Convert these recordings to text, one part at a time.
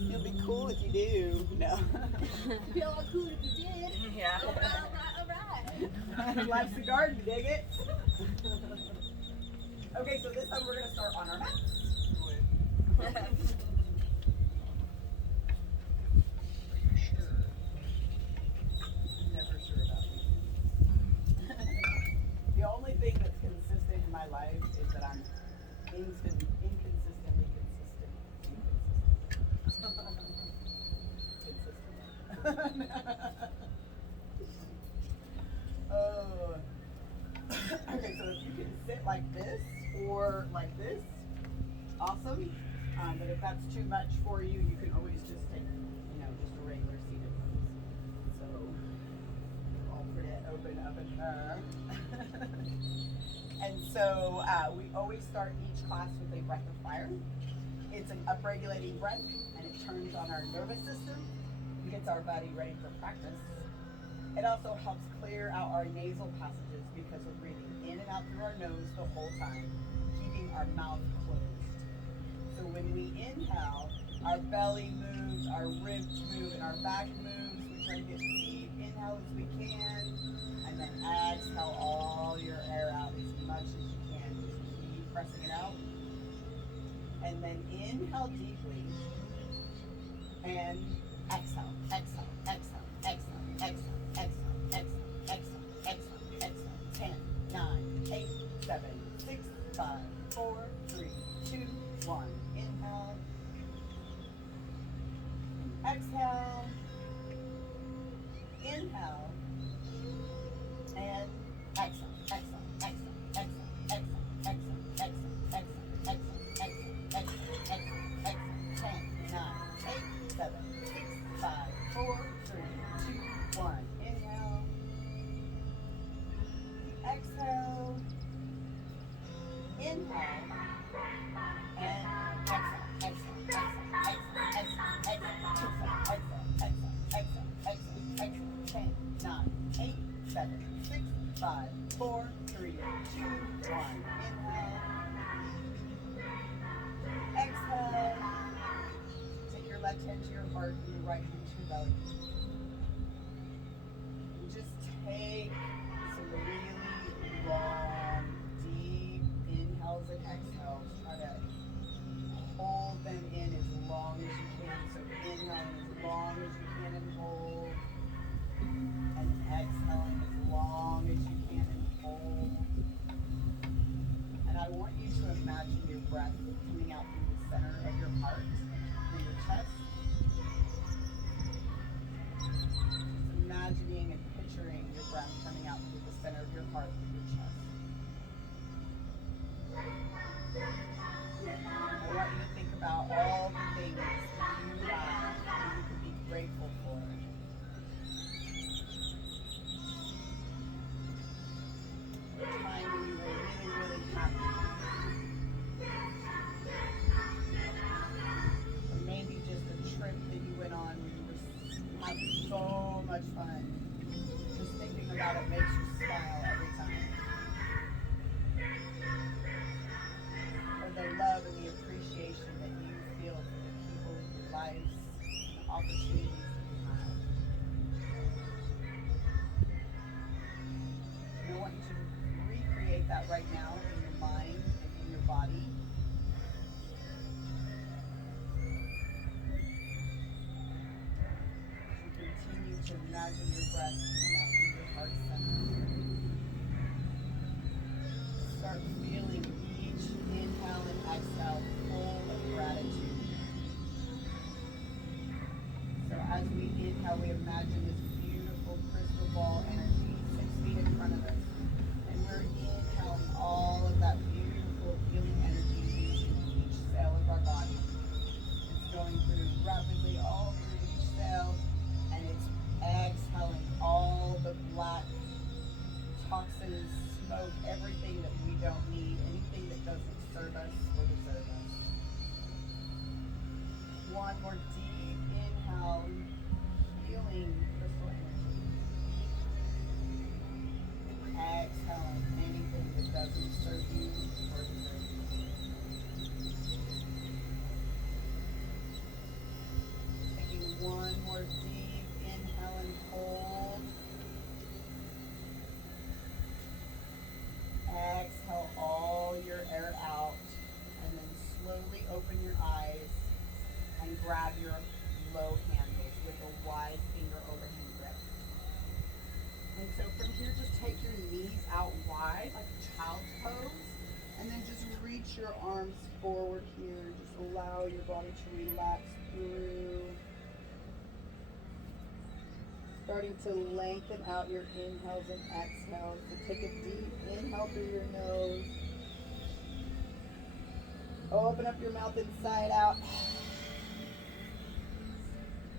You'll be cool if you do. No. You'd be all cool if you did. Yeah. All right. Life's a garden, you dig it? Okay, so this time we're going to start on our mats. Never sure about these. The only thing that's consistent in my life is that I'm inconsistently consistent. Oh. Okay, so if you can sit like this or like this, awesome. But if that's too much for you, you can always just take, just a regular seated pose. So, all pretty open up and And so we always start each class with a breath of fire. It's an upregulating breath, and it turns on our nervous system, gets our body ready for practice. It also helps clear out our nasal passages because we're breathing in and out through our nose the whole time, keeping our mouth closed. So when we inhale, our belly moves, our ribs move, and our back moves. We try to get deep inhale as we can, and then exhale all your air out as much as you can. Just keep pressing it out. And then inhale deeply, and exhale, exhale, exhale, exhale, exhale, exhale, exhale, exhale, exhale, exhale. 10, 9, 8, 7, 6, 5, 4, 3, 2, 1. Inhale. Exhale. Inhale. And exhale, exhale, exhale, exhale, exhale, exhale, exhale, exhale, exhale, exhale, exhale, exhale, 10, 9, 8, 7, 6, 5, 4, 3, 2, 1. Inhale. Exhale. Inhale. And exhale, exhale, exhale, exhale, exhale, exhale, exhale, exhale, exhale, exhale, 10, 9, 8, 7, 6, 5, 4, 3, 2, 1. Inhale. Exhale. Take your left hand to your heart and your right hand to your belly. And just take some really long, deep inhales and exhales. Try to hold them in as long as you can. So inhaling as long as you can and hold. And exhaling as long as you can and hold. And I want you to imagine your breath coming out through the center of your heart, through your chest. Just imagining and picturing your breath coming out through the center of your heart, through your chest. I want you to think about all the things that you have that you could be grateful for. A time when you were really, really happy. Or maybe just a trip that you went on where you were having so much fun. Just thinking about it makes you smile every time. Or the love and the appreciation that you feel for the people in your lives, the opportunities that you have. And I want you to recreate that right now in your mind and in your body. You continue to imagine your breath coming out through your heart center. Start feeling each inhale and exhale full of gratitude. So as we inhale, we imagine this beautiful crystal ball energy 6 feet in front of us. And we're inhaling all of that beautiful healing energy into each cell of our body. It's going through rapidly all through each cell, and it's exhaling all the black toxins, smoke, everything that we don't need, anything that doesn't serve us or deserve us. One more deep inhale, healing crystal energy. Exhaling anything that doesn't serve you or deserve you. thighs and grab your low handles with a wide finger overhand grip. And so from here, just take your knees out wide like a child's pose, and then just reach your arms forward here. Just allow your body to relax through. Starting to lengthen out your inhales and exhales. So take a deep inhale through your nose. Open up your mouth inside out.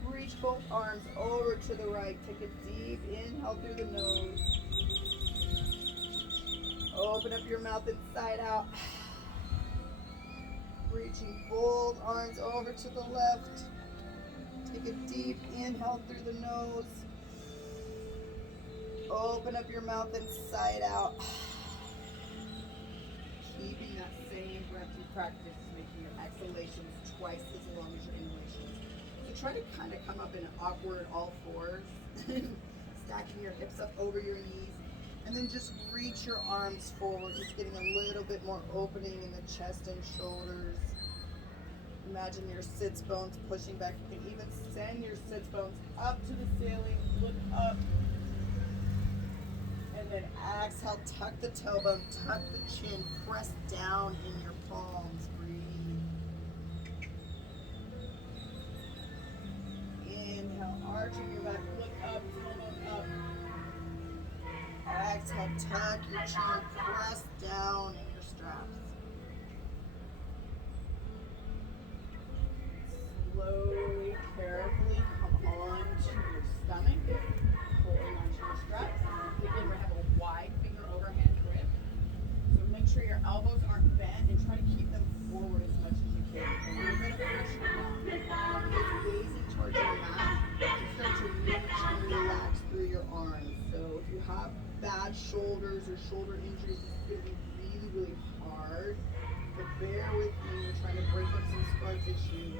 Reach both arms over to the right. Take a deep inhale through the nose. Open up your mouth inside out. Reaching both arms over to the left. Take a deep inhale through the nose. Open up your mouth inside out. Keeping that same breath you practice, making your exhalations twice as long as your inhalations. So try to kind of come up in awkward all fours, stacking your hips up over your knees, and then just reach your arms forward, just getting a little bit more opening in the chest and shoulders. Imagine your sits bones pushing back. You can even send your sits bones up to the ceiling, look up. And then exhale, tuck the tailbone, tuck the chin, press down in your palms, breathe. Inhale, arching your back, look up, tailbone up. Exhale, tuck your chin, press down in your straps. Slowly, carefully come on to your stomach, holding onto your straps. Again, we're going to have a wide finger overhand grip. So make sure your elbows aren't bent and try to keep them forward as much as you can. A little bit of pressure down. Just gazing towards your mat. You start to reach and relax through your arms. So if you have bad shoulders or shoulder injuries, it's going to be really, really hard. But bear with me. We're trying to break up some scar tissue.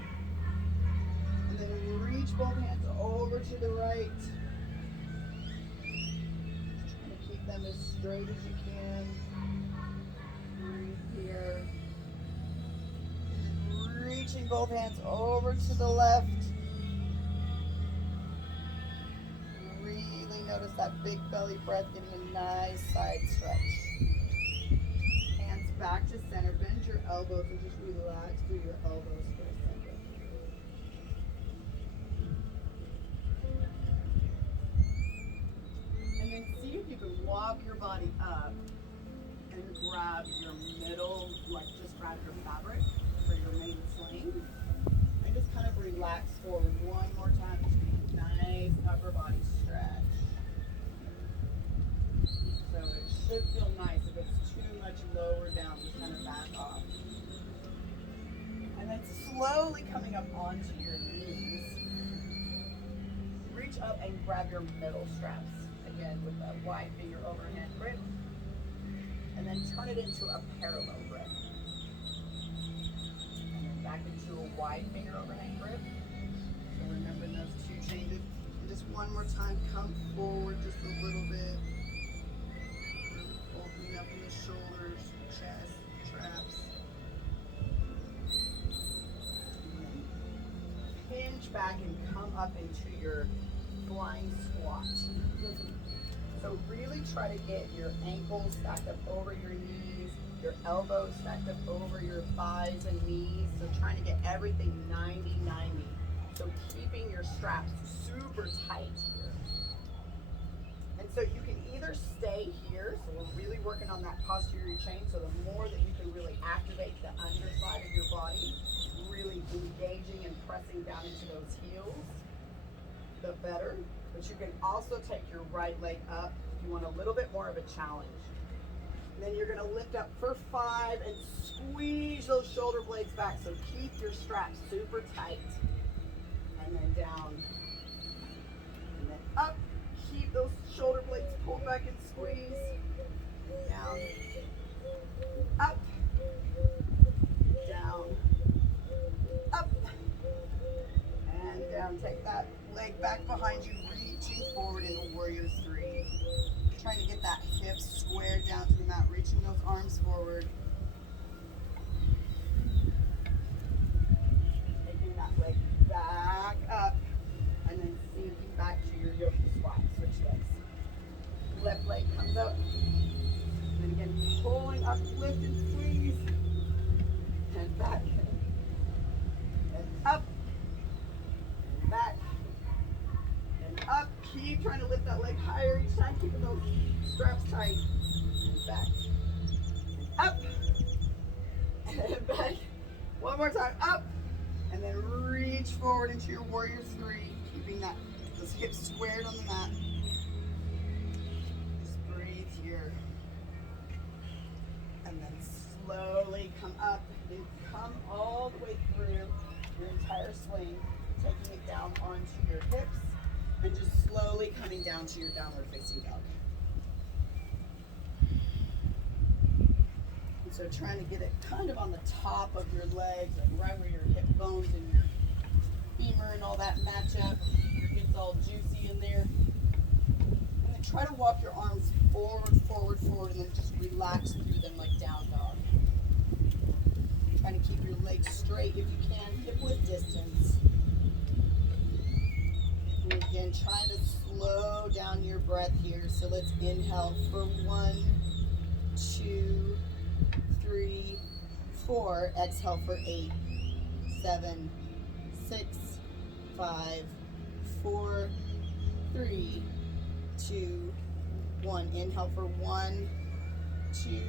And then reach both hands over to the right. Trying to keep them as straight as you can. Breathe here. Reaching both hands over to the left. Really notice that big belly breath, getting a nice side stretch. Hands back to center. Bend your elbows and just relax through your elbows for a second. And then see if you can walk your body up and grab your middle, like just grab your fabric for your main sling. And just kind of relax forward one more time. Just nice upper body stretch. So it should feel nice. If it's too much lower down, just kind of back off. And then slowly coming up onto your knees. Reach up and grab your middle straps. Again, with a wide finger overhand grip. And then turn it into a parallel grip. And then back into a wide finger overhand grip. So remember those two changes. And just one more time, come forward just a little bit. Opening up in the shoulders, chest, traps. Hinge back and come up into your flying squat. So really try to get your ankles stacked up over your knees, your elbows stacked up over your thighs and knees. So trying to get everything 90-90. So keeping your straps super tight here. And so you can either stay here, so we're really working on that posterior chain, so the more that you can really activate the underside of your body, really engaging and pressing down into those heels, the better. But you can also take your right leg up if you want a little bit more of a challenge. And then you're going to lift up for 5 and squeeze those shoulder blades back. So keep your straps super tight. And then down. And then up. Keep those shoulder blades pulled back and squeeze. Down. Up. Down. Up. And down. Take that leg back behind you, reaching forward in a warrior 3. Trying to get that hip squared down to the mat, reaching those arms forward. that leg higher each time, keeping those straps tight. And back. Up. And back. One more time. Up. And then reach forward into your warrior three, keeping those hips squared on the mat. Just breathe here. And then slowly come up and come all the way through your entire swing, taking it down onto your hips and just slowly coming down to your downward facing dog. And so trying to get it kind of on the top of your legs, like right where your hip bones and your femur and all that match up. Your hips all juicy in there. And then try to walk your arms forward, forward, forward, and then just relax through them like down dog. Trying to keep your legs straight if you can, hip width distance. And again, trying to slow down your breath here. So let's inhale for 1, 2, 3, 4. Exhale for 8, 7, 6, 5, 4, 3, 2, 1. Inhale for 1, 2,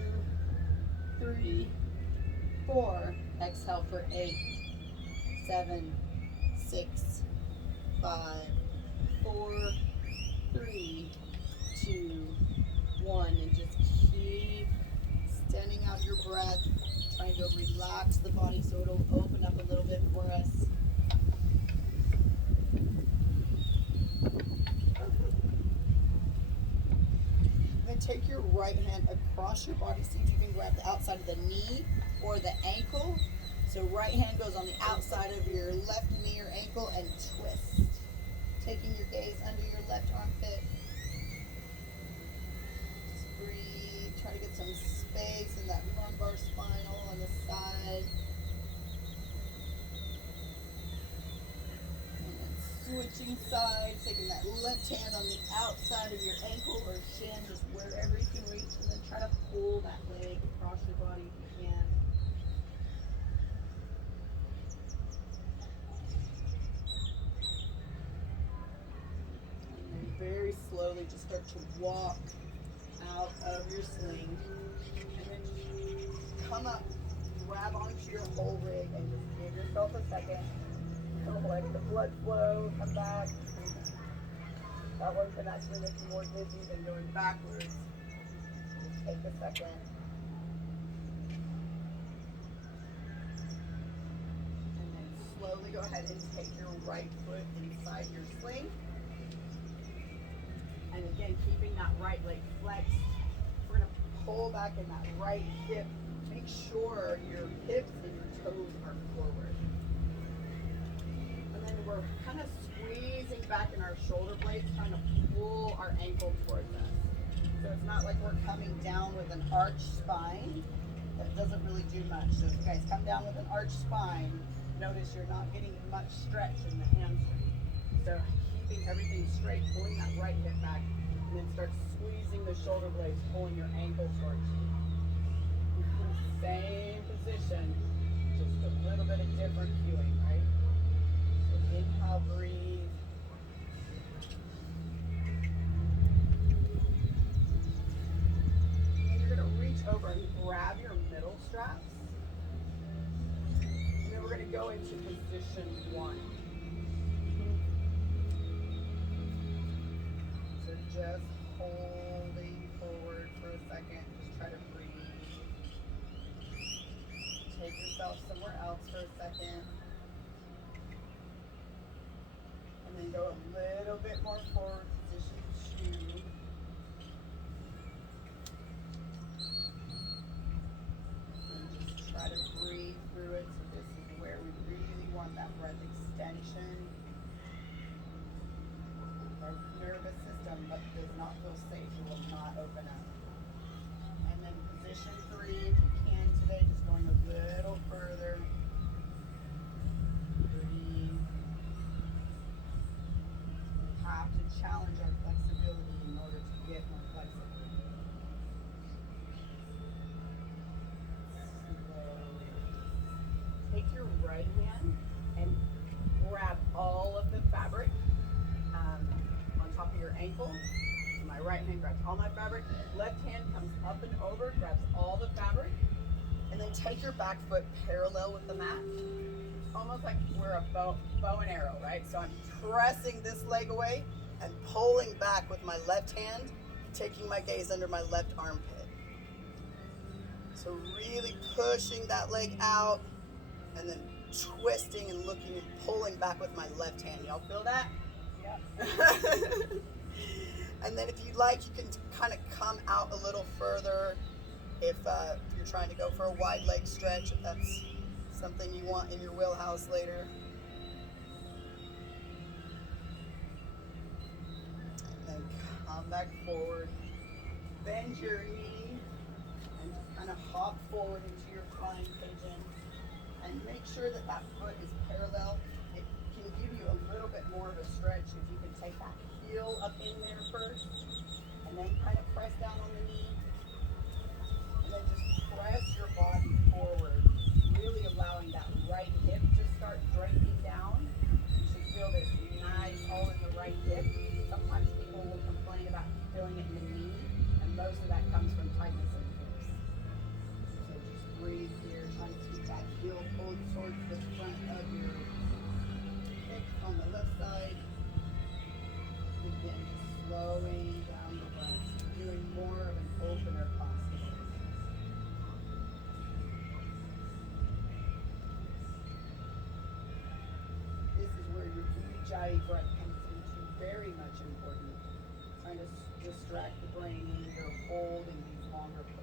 3, 4. Exhale for 8, 7, 6, 5, 4, 3, 2, 1. And just keep extending out your breath, trying to relax the body so it'll open up a little bit for us. Then take your right hand across your body. See if you can grab the outside of the knee or the ankle. So right hand goes on the outside of your left knee or ankle and twist. Taking your gaze under your left armpit. Just breathe. Try to get some space in that lumbar spinal on the side. And then switching sides, taking that left hand on the outside of your ankle or shin, just wherever you can reach, and then try to pull that leg across your body if you can. And then very slowly just start to walk out of your sling. And then come up, grab onto your whole rig, and just give yourself a second. Kind of let the blood flow, come back. That one can actually make you more dizzy than going backwards. Just take a second. And then slowly go ahead and take your right foot inside your sling. And again, keeping that right leg flexed. We're going to pull back in that right hip. Make sure your hips and your toes are forward. And then we're kind of squeezing back in our shoulder blades, trying to pull our ankle towards us. So it's not like we're coming down with an arched spine. That doesn't really do much. So if you guys come down with an arched spine, notice you're not getting much stretch in the hamstring. So keeping everything straight, pulling that right hip back, and then start squeezing the shoulder blades, pulling your ankle towards you. Same position, just a little bit of different feeling, right? So inhale, breathe. And you're going to reach over and grab your middle straps. And then we're going to go into position 1. So just holding forward for a second. Just try to breathe. Take yourself somewhere else for a second. And then go a little bit more forward, position 2. And just try to breathe through it. So this is where we really want that breath extension. Our nervous system does not feel safe. It will not open up. And then position 3, if you can today, just going a little further. Breathe. We have to challenge our flexibility in order to get more flexible. Slowly. Take your right hand and grab your ankle. So my right hand grabs all my fabric. Left hand comes up and over, grabs all the fabric. And then take your back foot parallel with the mat. It's almost like we're a bow and arrow, right? So I'm pressing this leg away and pulling back with my left hand, taking my gaze under my left armpit. So really pushing that leg out and then twisting and looking and pulling back with my left hand. Y'all feel that? Yep. And then if you like, you can kind of come out a little further if you're trying to go for a wide leg stretch, if that's something you want in your wheelhouse later. And then come back forward, bend your knee, and just kind of hop forward into your flying pigeon. And make sure that that foot is parallel. It can give you a little bit more of a stretch if you can take that heel up in there first, and then kind of press down on the knee. And then just press your body forward, really allowing that right hip to start draping down. You should feel this nice all in the right hip. Sometimes people will complain about feeling it in the knee, and most of that comes from tightness in the hips. So just breathe here, trying to keep that heel pulled towards the front of your hip on the left side. Again, just slowing down the breath. So doing more of an opener posture. This is where your ujjayi breath comes into very much important. Trying to distract the brain when you're holding these longer poses.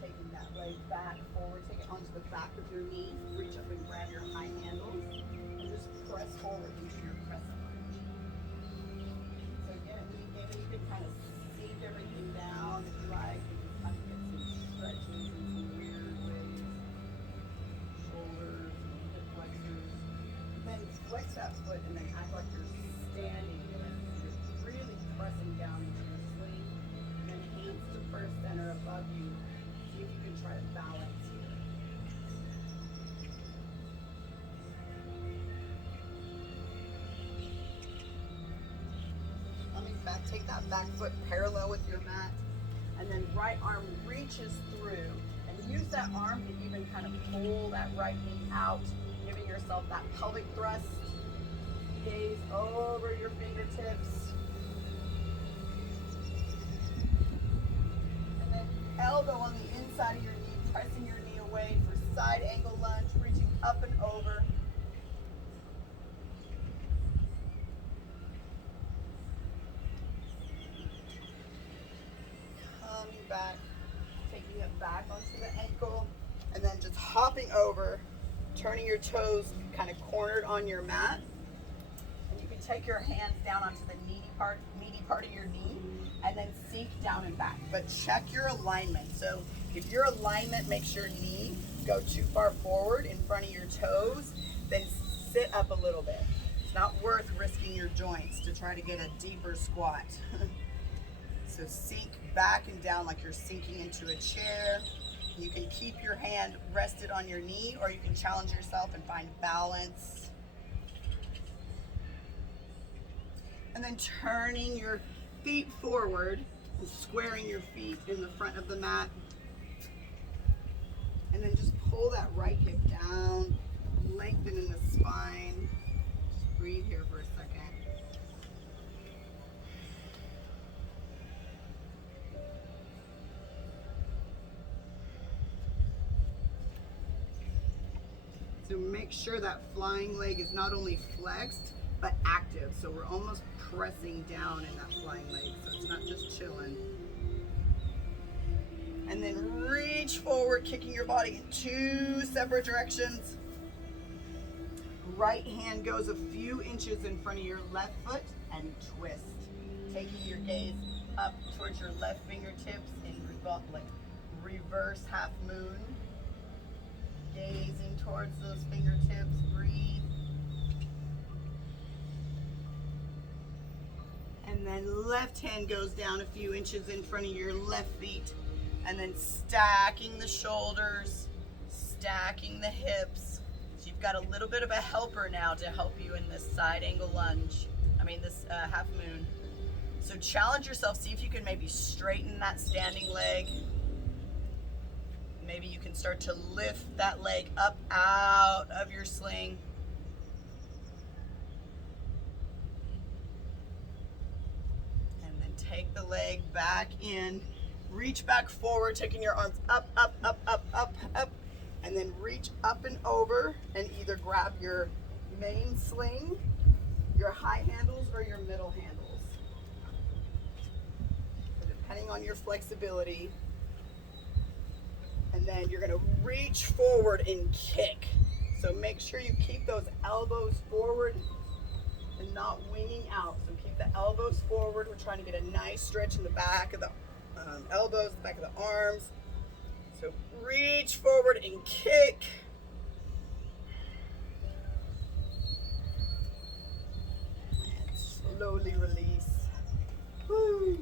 Taking that leg back forward, take it onto the back of your knee, reach up and grab your high handles, and just press forward into your crescent lunge. So again, you can kind of sink everything down if you like, and just kind of get some stretches in some weird ways. Shoulders, hip flexors. Then flex that foot and then act like you're standing there. So you're really pressing down into your sling, and then hands to first center above you. See if you can try to balance here. Coming back, take that back foot parallel with your mat, and then right arm reaches through, and use that arm to even kind of pull that right knee out, giving yourself that pelvic thrust. Gaze over your fingertips. And then elbow on the inside of your knee, pressing your knee away for side angle lunge, reaching up and over. Coming back, taking it back onto the ankle, and then just hopping over, turning your toes kind of cornered on your mat. And you can take your hands down onto the meaty part of your knee, and then sink down and back. But check your alignment. So if your alignment makes your knee go too far forward in front of your toes, then sit up a little bit. It's not worth risking your joints to try to get a deeper squat. So sink back and down like you're sinking into a chair. You can keep your hand rested on your knee, or you can challenge yourself and find balance. And then turning your feet forward and squaring your feet in the front of the mat. And then just pull that right hip down, lengthen in the spine. Just breathe here for a second. So make sure that flying leg is not only flexed, but active. So we're almost pressing down in that flying leg, so it's not just chilling. And then reach forward, kicking your body in two separate directions. Right hand goes a few inches in front of your left foot and twist. Taking your gaze up towards your left fingertips in reverse half moon. Gazing towards those fingertips, breathe. And then left hand goes down a few inches in front of your left feet. And then stacking the shoulders, stacking the hips. So you've got a little bit of a helper now to help you in this side angle lunge. This half moon. So challenge yourself, see if you can maybe straighten that standing leg. Maybe you can start to lift that leg up out of your sling. And then take the leg back in. Reach back forward, taking your arms up, up, up, up, up, up. And then reach up and over and either grab your main sling, your high handles, or your middle handles. So depending on your flexibility. And then you're gonna reach forward and kick. So make sure you keep those elbows forward and not winging out. So keep the elbows forward. We're trying to get a nice stretch in the back of the elbows, the back of the arms. So reach forward and kick. And slowly release. Woo.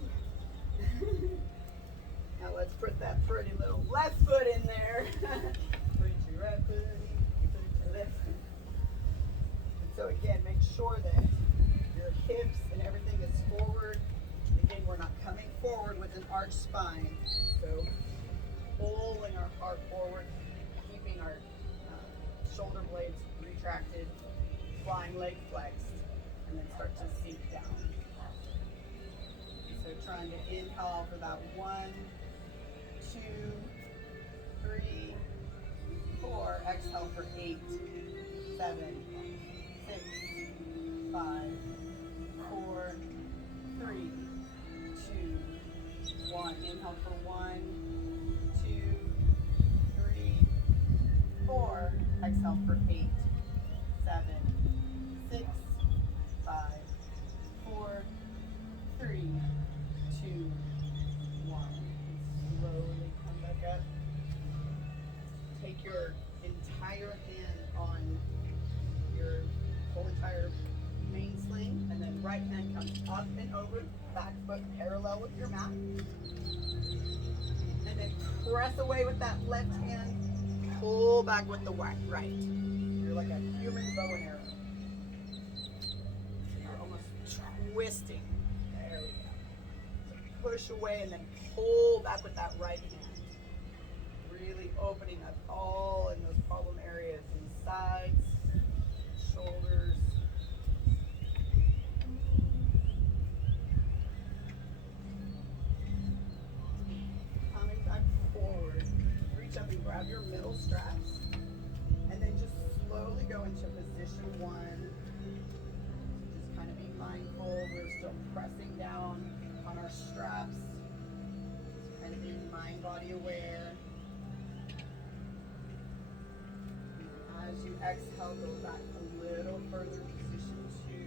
Now let's put that pretty little left foot in there. Put your right foot in, you put your left foot. And so again, make sure that your hips and everything is forward. Again, we're not coming forward with an arched spine. So pulling our heart forward, keeping our shoulder blades retracted, flying leg flexed, and then start to sink down. So trying to inhale for that 1, 2, 3, 4. Exhale for 8, 7, 6, 5, 4, 3, 2, 1. Inhale for 1, 2, 3, 4. Exhale for 8, 7, 6, 5, 4, 3, 2, 1. Slowly come back up. Take your entire hand on your whole entire main sling, and then right hand comes up and over, back foot parallel with your mat. And then press away with that left hand, pull back with the right. You're like a human bow and arrow. You're almost twisting. There we go. So push away and then pull back with that right hand. Really opening up all in those problem areas, in sides, shoulders. Coming back forward, reach up and grab your middle straps, and then just slowly go into position 1. Just kind of be mindful, we're still pressing down on our straps. Just kind of being mind, body aware. As you exhale, go back a little further, position 2.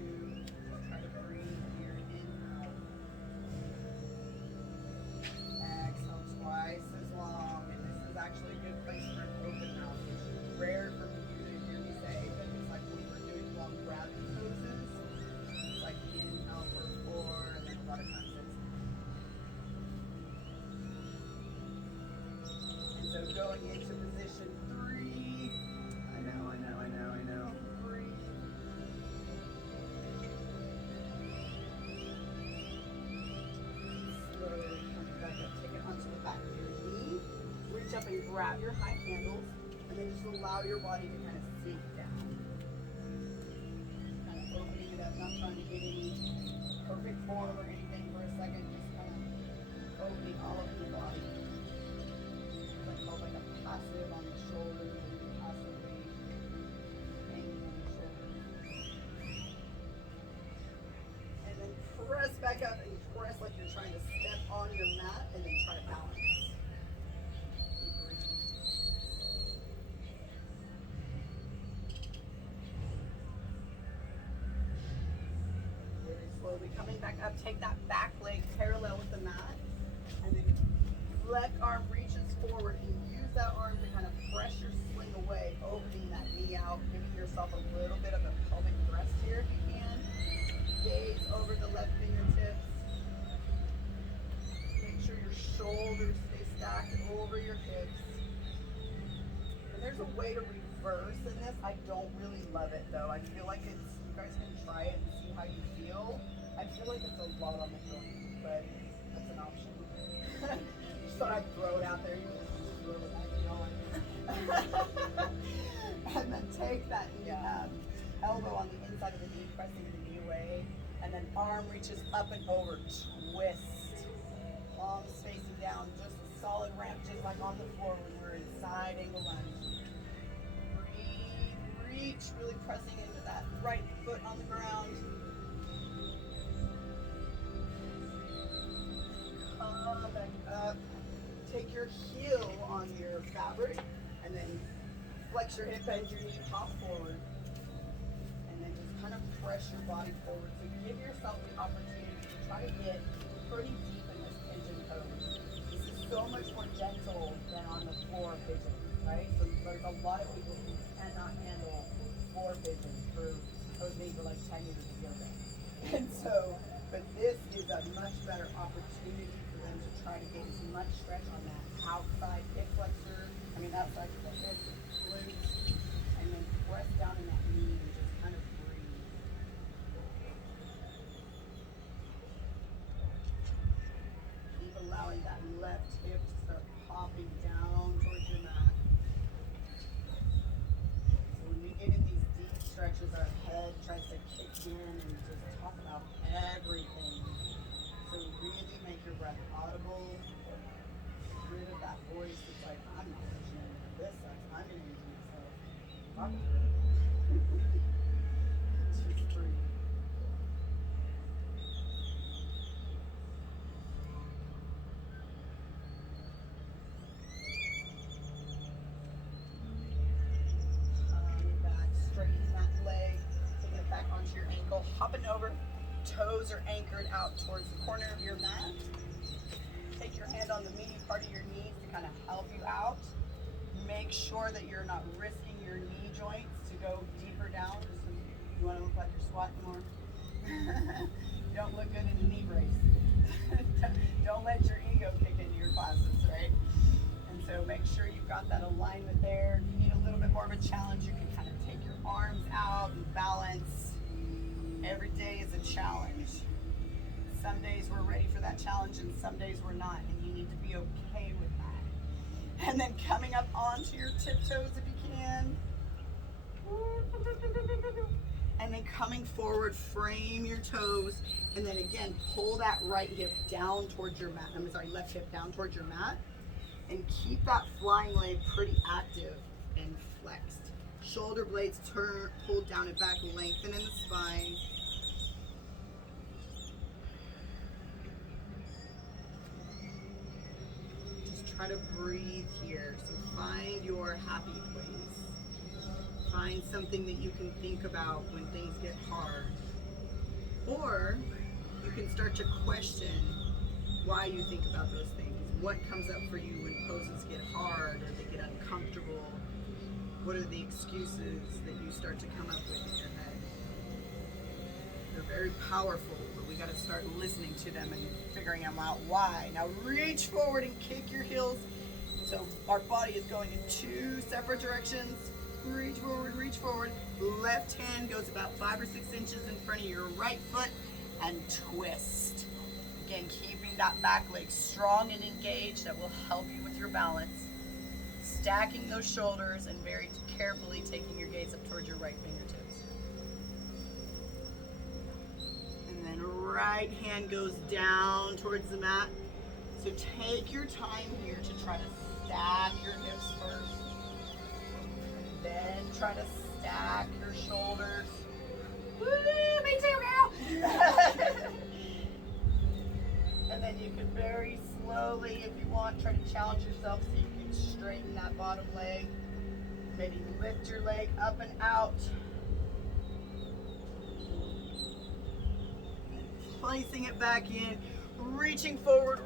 Try to breathe here, inhale. Exhale twice as long, and this is actually a good place for an open mouth. It's rare for you to hear me say, but it's like when we're doing long gravity poses. It's like inhale for 4, and then a lot of times it's. And so going into position 3. I know. Breathe. Slowly coming back up. Take it onto the back of your knee. Reach up and grab your high handles, and then just allow your body to kind of sink down. Kind of opening it up, not trying to get any perfect form or anything for a second. Just kind of opening all of your body. It's called like a passive on the shoulders. Press back up and press like you're trying to step on your mat, and then try to balance. Very slowly coming back up, take that back leg parallel with the mat, and then left arm reaches forward and use that arm to kind of press your sling away, opening that knee out, giving yourself a little bit of a pelvic thrust here if you can. Gaze over the left fingertips. shoulders stay stacked over your hips. And there's a way to reverse in this. I don't really love it though. I feel like it's, you guys can try it and see how you feel. I feel like it's a lot on the joint, but that's an option. Just thought I'd throw it out there. You can just throw it back on. And then take that elbow on the inside of the knee, pressing the knee away. And then arm reaches up and over, twist. Palms facing down, just a solid ramp, just like on the floor when we're in side angle lunge. Breathe, reach, really pressing into that right foot on the ground. Come back up. Take your heel on your fabric, and then flex your hip, bend your knee, pop forward. And then just kind of press your body forward. So give yourself the opportunity to try to get pretty deep in this pigeon pose. This is so much more gentle than on the floor pigeon, right? So there's a lot of people who cannot handle floor pigeon for posing for like 10 years of yoga. And so, but this is a much better opportunity for them to try to get as much stretch on that outside hip flexor, outside of the hips, glutes, and then press down in that knee and just kind of breathe. Keep allowing that left hip to start popping down towards your mat. So when we get in these deep stretches, our head tries to kick in and just talk about everything. So really make your breath audible. Get rid of that voice that's like, I'm not listening to this, I'm going to use myself. Talk to it. Just breathe. Coming back, straightening that leg, taking it back onto your ankle, hopping over. Toes are anchored out towards the corner of your mat. Take your hand on the meaty part of your knees to kind of help you out. Make sure that you're not risking your knee joints to go deeper down. So you want to look like you're squatting more. You don't look good in a knee brace. Don't let your ego kick into your classes, right? And so make sure you've got that alignment there. If you need a little bit more of a challenge, you can kind of take your arms out and balance. Every day is a challenge. Some days we're ready for that challenge and some days we're not, and you need to be okay with that. And then coming up onto your tiptoes if you can. And then coming forward, frame your toes, and then again, pull that right hip down towards your mat. Left hip down towards your mat. And keep that flying leg pretty active and flexed. Shoulder blades turn, pull down and back, lengthen in the spine. Just try to breathe here. So find your happy place. Find something that you can think about when things get hard. Or you can start to question why you think about those things. What comes up for you when poses get hard or they get uncomfortable? What are the excuses that you start to come up with in your head? They're very powerful, but we got to start listening to them and figuring out why. Now reach forward and kick your heels. So our body is going in two separate directions. Reach forward. Left hand goes about 5 or 6 inches in front of your right foot and twist. Again, keeping that back leg strong and engaged. That will help you with your balance. Stacking those shoulders and very carefully taking your gaze up towards your right fingertips. And then right hand goes down towards the mat. So take your time here to try to stack your hips first. And then try to stack your shoulders. Woo, me too, girl! And then you can very slowly, if you want, try to challenge yourself so you can straighten that bottom leg. Maybe lift your leg up and out. Placing it back in, reaching forward,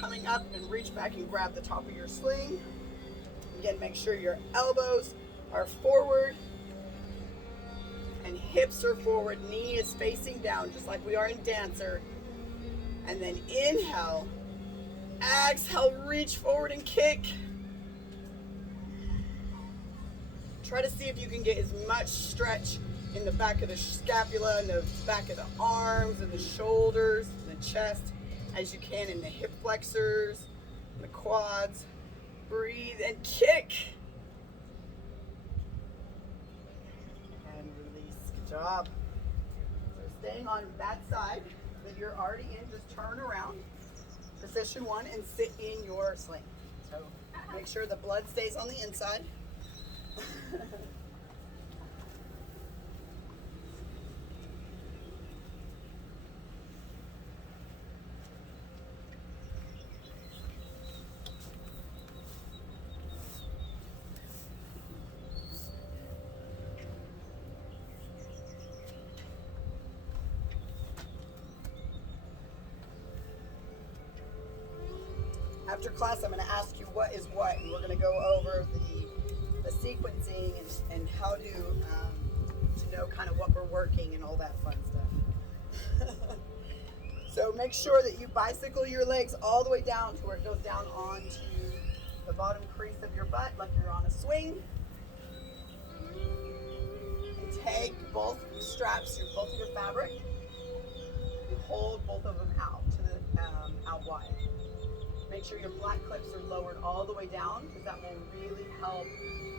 coming up and reach back and grab the top of your sling. Again, make sure your elbows are forward and hips are forward, knee is facing down just like we are in dancer. And then inhale, Exhale, reach forward and kick. Try to see if you can get as much stretch in the back of the scapula and the back of the arms and the shoulders and the chest as you can in the hip flexors and the quads. Breathe and kick. And release. Good job. So staying on that side that you're already in, just turn around. Position 1 and sit in your sling. So make sure the blood stays on the inside. After class, I'm going to ask you what is what, and we're going to go over the sequencing and how to know kind of what we're working and all that fun stuff. So make sure that you bicycle your legs all the way down to where it goes down onto the bottom crease of your butt like you're on a swing. And take both straps, both of your fabric, and hold both of them out to the out wide. Make sure your black clips are lowered all the way down because that will really help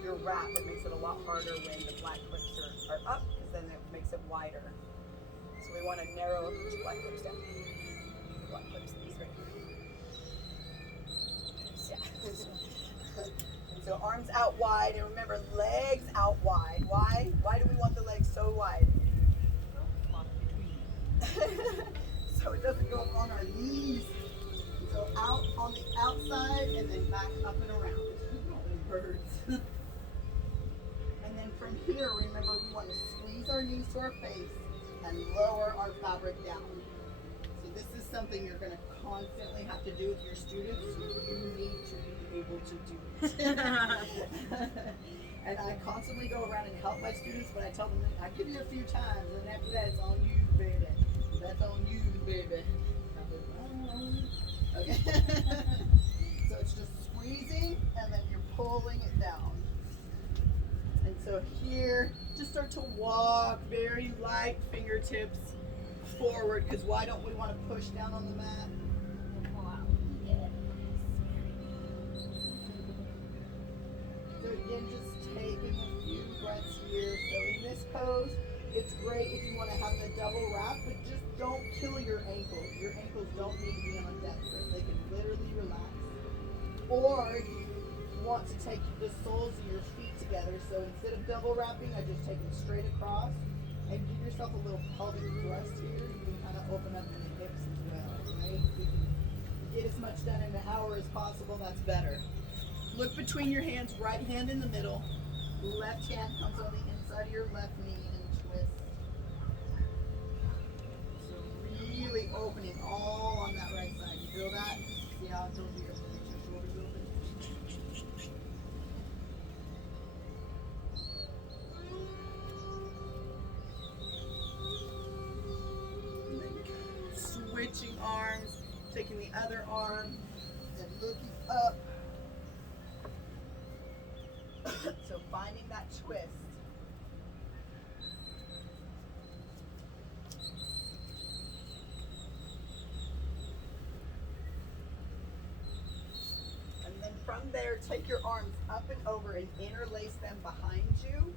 your wrap. It makes it a lot harder when the black clips are up because then it makes it wider. So we want to narrow the black clips down. The black clips, these right here. Yeah. And so arms out wide, and remember legs out wide. Why? Why do we want the legs so wide? So it doesn't go on our knees. So out on the outside and then back up and around. Birds. And then from here, remember we want to squeeze our knees to our face and lower our fabric down. So this is something you're going to constantly have to do with your students. You need to be able to do it. And I constantly go around and help my students, but I tell them, I give you a few times, and after that, it's on you, baby. That's on you, baby. Okay. So it's just squeezing and then you're pulling it down. And so here, just start to walk very light fingertips forward, because why don't we want to push down on the mat? So again, just taking a few breaths here. So in this pose, it's great if you want to have the double wrap, but just don't kill your ankles. Your ankles don't need to be on a death grip. They can literally relax. Or if you want to take the soles of your feet together, so instead of double wrapping, I just take them straight across and give yourself a little pelvic thrust here. You can kind of open up in the hips as well, right? You can get as much done in an hour as possible, that's better. Look between your hands, right hand in the middle, left hand comes on the inside of your left knee and twist. So really opening all on that right side. You feel that? See how it feels here? Make your shoulders open. And then switching arms, taking the other arm and looking up. So finding that twist. And then from there, take your arms up and over and interlace them behind you.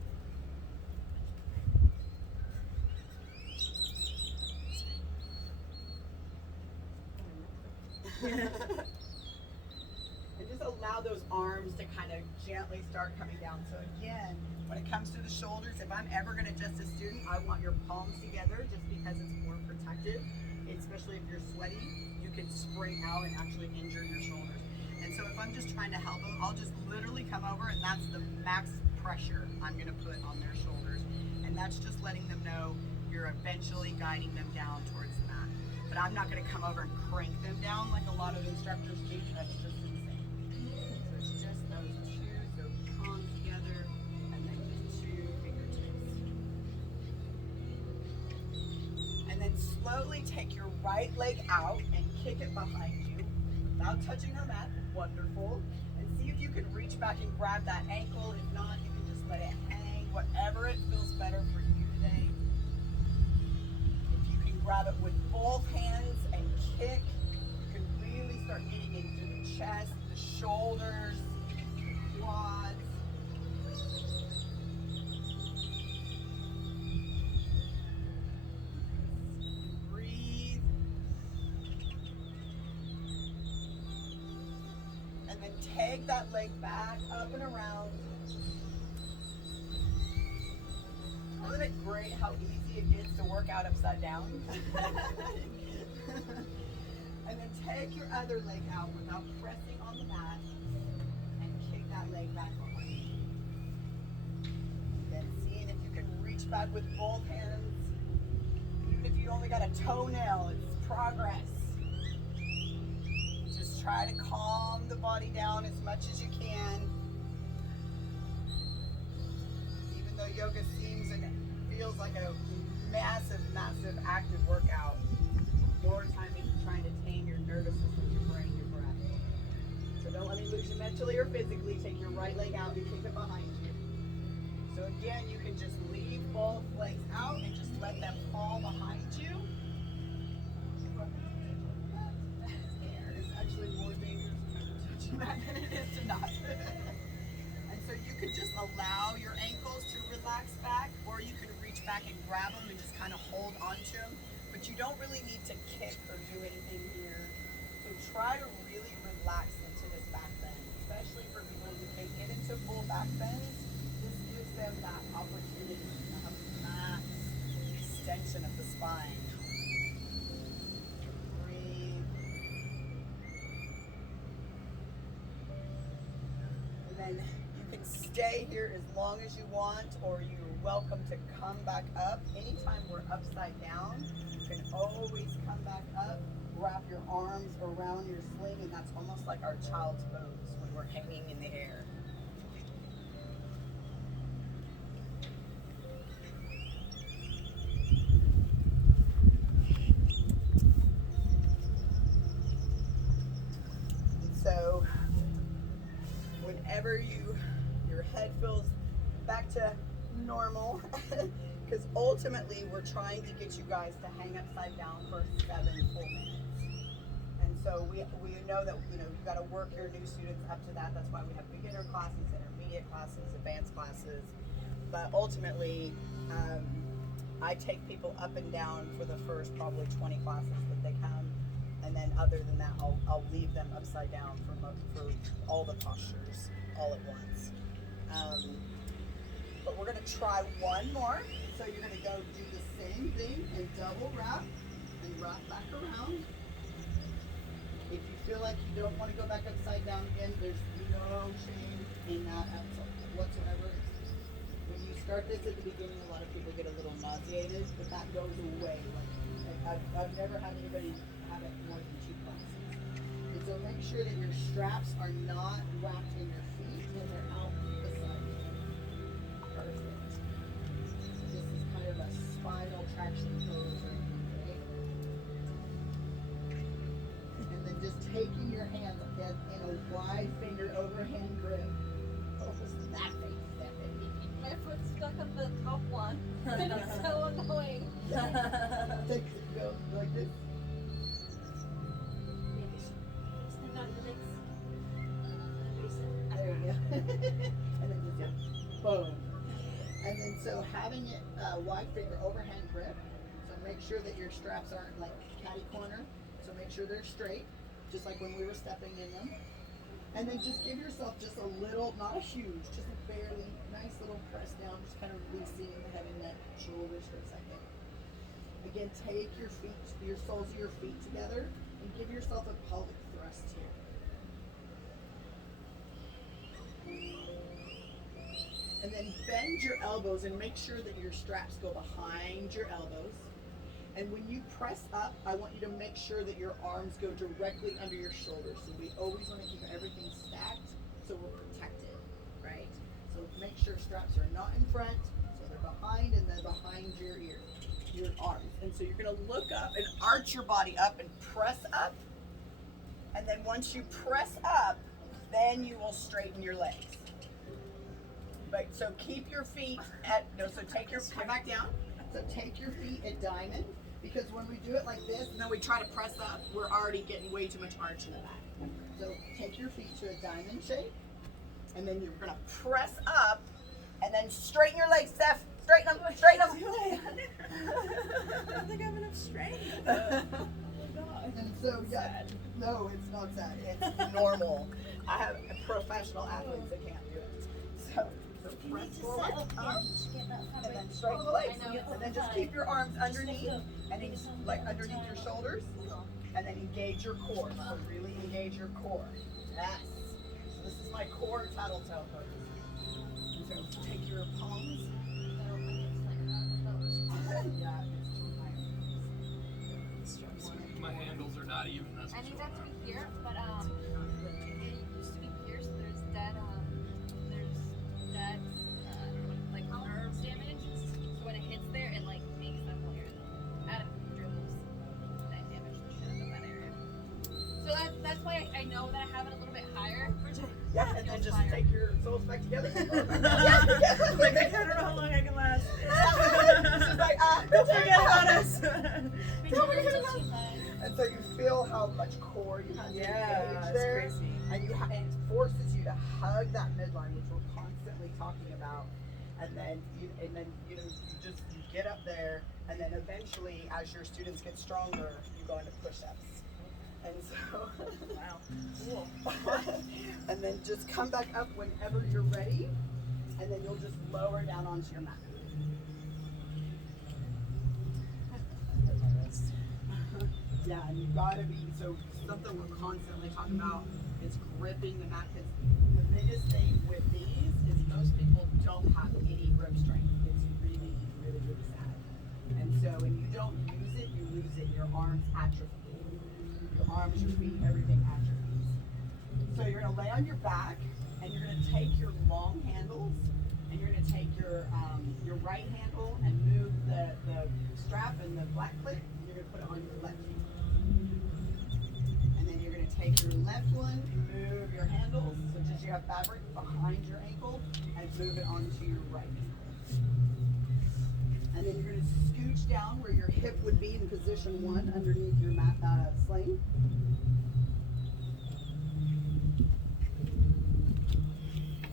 And just allow those arms to kind of gently start coming down. So again, when it comes to the shoulders, if I'm ever going to adjust a student, I want your palms together just because it's more protective. Especially if you're sweaty, you can spring out and actually injure your shoulders. And so if I'm just trying to help them, I'll just literally come over and that's the max pressure I'm going to put on their shoulders. And that's just letting them know you're eventually guiding them down towards the mat. But I'm not going to come over and crank them down like a lot of instructors do. That's just insane. So it's just those two, so palms together, and then just two fingertips. And then slowly take your right leg out and kick it behind you. without touching her mat. Wonderful. And see if you can reach back and grab that ankle. If not, you can just let it hang, whatever it feels better for you today. If you can grab it with both hands and kick, you can really start getting into the chest, the shoulders, the quads. Breathe. And then take that leg back, up and around. Isn't it great how easy it gets to work out upside down? And then take your other leg out without pressing on the mat and kick that leg back behind you. Then seeing if you can reach back with both hands. Even if you only got a toenail, it's progress. Just try to calm the body down as much as you can. Even though yoga seems and feels like a massive, massive active workout, more time is trying to tame your nervous system, your brain, your breath. So don't let me lose you mentally or physically. Take your right leg out and kick it behind you. So again, you can just leave both legs out and just let them fall behind you. It's actually more dangerous to touch that than it is to not. And so you can just allow your ankles to relax back, or you can reach back and grab them and just kind of hold onto them. But you don't really need to kick or do anything here. So try to really relax into this back bend, especially for people who can't get into full back bends. This gives them that opportunity to have max extension of the spine. Breathe. And then you can stay here as long as you want, or you're welcome to come back up. Anytime we're upside down, you can always come back up, wrap your arms around your sling, and that's almost like our child's pose when we're hanging in the air. And so whenever your head feels back to normal, because ultimately we're trying to get you guys to hang upside down for 7 full minutes. And so we know that you've got to work your new students up to that. That's why we have beginner classes, intermediate classes, advanced classes. But ultimately, I take people up and down for the first probably 20 classes that they come, and then other than that, I'll leave them upside down for all the postures all at once. But we're going to try one more. So you're going to go do the same thing and double wrap and wrap back around. If you feel like you don't want to go back upside down again, there's no shame in that whatsoever. When you start this at the beginning, a lot of people get a little nauseated, but that goes away. Like I've never had anybody have it more than 2 classes. And so make sure that your straps are not wrapped in your feet when they're out beside you. Perfect. So this is kind of a spinal traction pose right here, okay? And then just taking your hands in a wide finger overhand grip. Oh, that face, that baby. My foot's stuck on the top one. And it's so annoying. Go like this. Stand on your legs. There you go. And then just boom. And then so having it wide finger overhand grip. So make sure that your straps aren't like catty corner. So make sure they're straight, just like when we were stepping in them. And then just give yourself just a little, not a huge, just a barely nice little press down, just kind of releasing the head and neck, shoulders for a second. Again, take your feet, your soles of your feet together and give yourself a pelvic thrust here. And then bend your elbows and make sure that your straps go behind your elbows. And when you press up, I want you to make sure that your arms go directly under your shoulders. So we always want to keep everything stacked so we're protected, right? So make sure straps are not in front, so they're behind and then behind your arms. And so you're going to look up and arch your body up and press up. And then once you press up, then you will straighten your legs. But so keep your feet at, no, so take your, come back down. So take your feet at diamond, because when we do it like this and then we try to press up, we're already getting way too much arch in the back. So take your feet to a diamond shape, and then you're gonna press up, and then straighten your legs, Steph. Straighten them, straighten them. I don't think I have enough strength. And so, yeah, no, it's not sad. It's normal. I have professional athletes that can't do it. So press forward, up, and then straighten the legs. And then just keep your arms underneath, and then like underneath your shoulders, and then engage your core. So really engage your core. Yes. So this is my core tattletale pose. And so take your palms. Yeah, My handles are not even. That's I what's need going that to on. be here, but it used to be here, so there's dead like nerve damage. So when it hits there, it like makes them weird. Adam drills that damage the shit out of that area. So that's why I know that I have it a little bit higher. yeah, and then just take your soles back together. Like, I don't know how long I can last. She's like, Don't forget about us. Don't forget about us. And so you feel how much core you have to engage It's there. crazy. And and it forces you to hug that midline, which we're constantly talking about. And then you get up there, and then eventually, as your students get stronger, you go into push-ups. And so, Wow. Cool. and then just come back up whenever you're ready, and then you'll just lower down onto your mat. Yeah, and you've got to be, so something we're constantly talking about is gripping the mat, because the biggest thing with these is most people don't have any grip strength. It's really, really, really sad. And so when you don't use it, you lose it. Your arms atrophy. Your arms, your feet, everything atrophies. So you're going to lay on your back, and you're going to take your long handles, and you're going to take your right handle and move the strap and the black clip, and you're going to put it on your left heel. And then you're going to take your left one, move your handles, so just you have fabric behind your ankle, and move it onto your right ankle. And then you're going to scooch down where your hip would be in position 1 underneath your sling.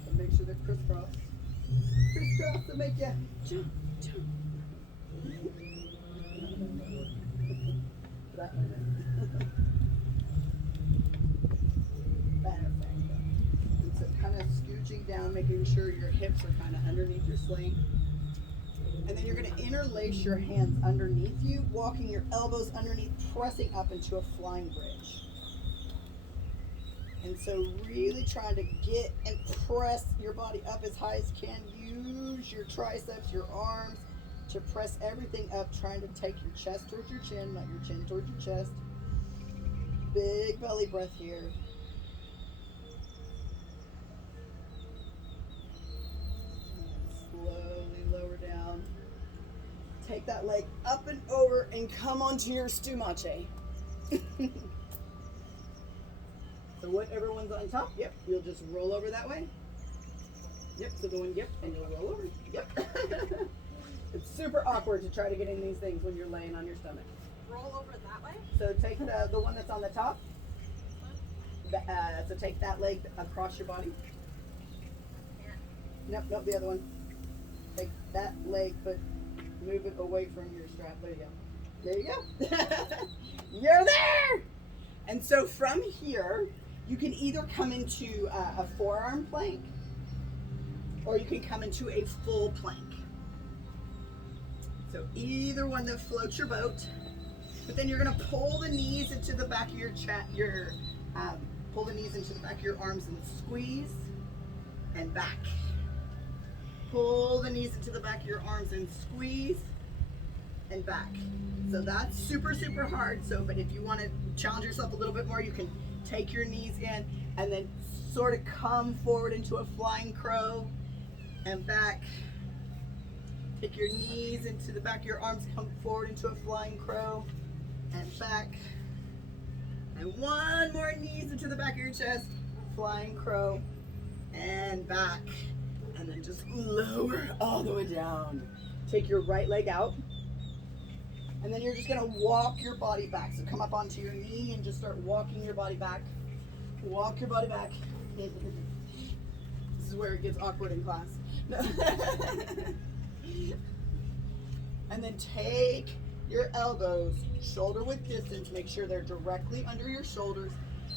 So make sure they're crisscross. Crisscross to make you jump, jump. And so kind of scooching down, making sure your hips are kind of underneath your sling. And then you're going to interlace your hands underneath you, walking your elbows underneath, pressing up into a flying bridge. And so really trying to get and press your body up as high as you can. Use your triceps, your arms to press everything up, trying to take your chest towards your chin, not your chin towards your chest. Big belly breath here. Slowly lower down. Take that leg up and over and come onto your stumache. So whatever one's on top, yep, you'll just roll over that way. Yep, so go in, yep, and you'll roll over. Yep. It's super awkward to try to get in these things when you're laying on your stomach. Roll over that way. So take the one that's on the top. So take that leg across your body. Nope, the other one. Take that leg, but move it away from your strap. There you go. You're there! And so from here, you can either come into a forearm plank, or you can come into a full plank. So either one that floats your boat. But then you're gonna pull the knees into the back of your chest, pull the knees into the back of your arms and squeeze and back. Pull the knees into the back of your arms and squeeze and back. So that's super, super hard. So, but if you want to challenge yourself a little bit more, you can take your knees in and then sort of come forward into a flying crow and back. Take your knees into the back of your arms, come forward into a flying crow and back. And one more, knees into the back of your chest. Flying crow. And back. And then just lower all the way down. Take your right leg out. And then you're just gonna walk your body back. So come up onto your knee and just start walking your body back. Walk your body back. This is where it gets awkward in class. And then take your elbows shoulder width distance. Make sure they're directly under your shoulders.